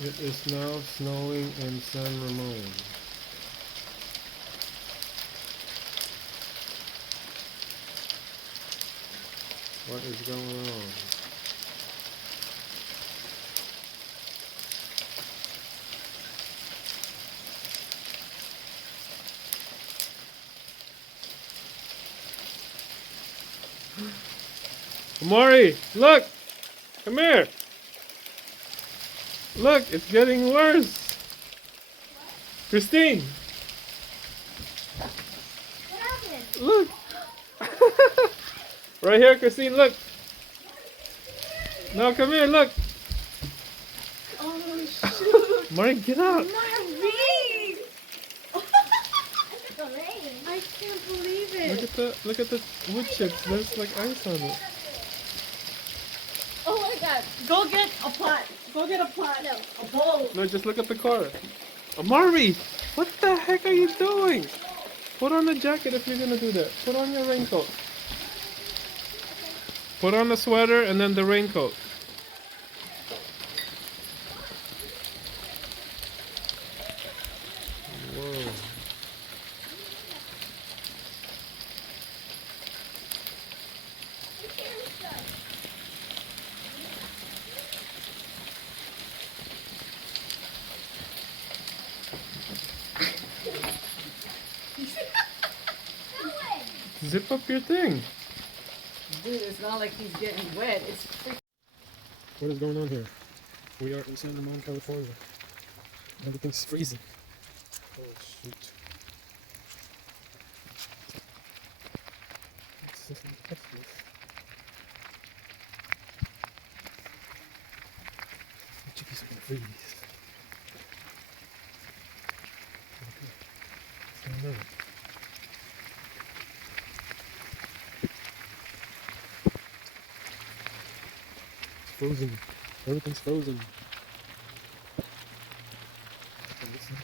It is now snowing in San Ramon. What is going on? Amari, look! Come here! Look, it's getting worse! Christine! What happened? Look! Right here, Christine, look! No, come here, look! Oh shoot! Amari, get out! Not me! The rain. I can't believe it. Look at the wood chips. There's like ice on it. Oh my god. Go get a pot. Go get a pot. No. A bowl. No, just look at the car. Amari, what the heck are you doing? Put on the jacket if you're gonna do that. Put on your raincoat. Put on the sweater and then the raincoat. Whoa. Zip up your thing. Dude, it's not like he's getting wet. It's freaking. What is going on here? We are in San Ramon, California. Everything's freezing. Oh shoot. It's just hefty. The chickies are gonna freeze. Okay. What's going on? It's frozen. Everything's frozen. And this one.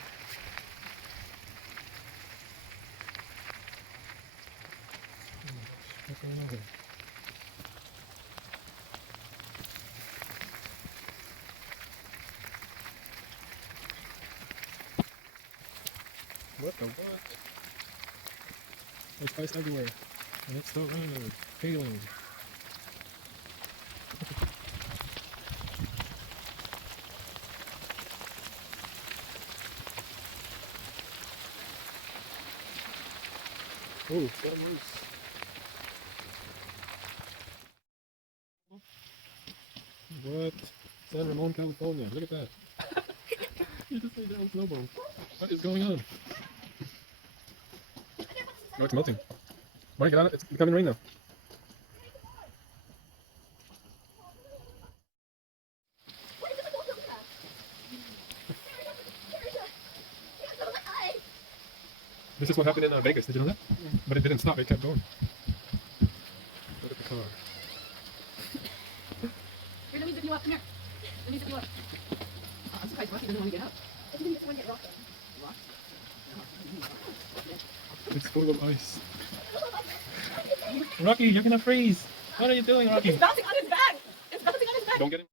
Oh my gosh, what's going on here? What the what? There's ice everywhere. And it's still raining. Hailing. Oh, got a moose. What? San Ramon, California. Look at that. You just made down snowball. What is going on? Oh, it's melting. Mike, get out. It's becoming rain now. This is what happened in Vegas. Did you know that? Yeah. But it didn't stop. It kept going. Look at the car. Here, let me zip you up. Come here. Let me zip you up. I'm surprised Rocky doesn't want to get out. I didn't just want to get rocked. Rocked? It's full of ice. Rocky, you're gonna freeze. What are you doing, Rocky? It's bouncing on his back. It's bouncing on his back. Don't get him.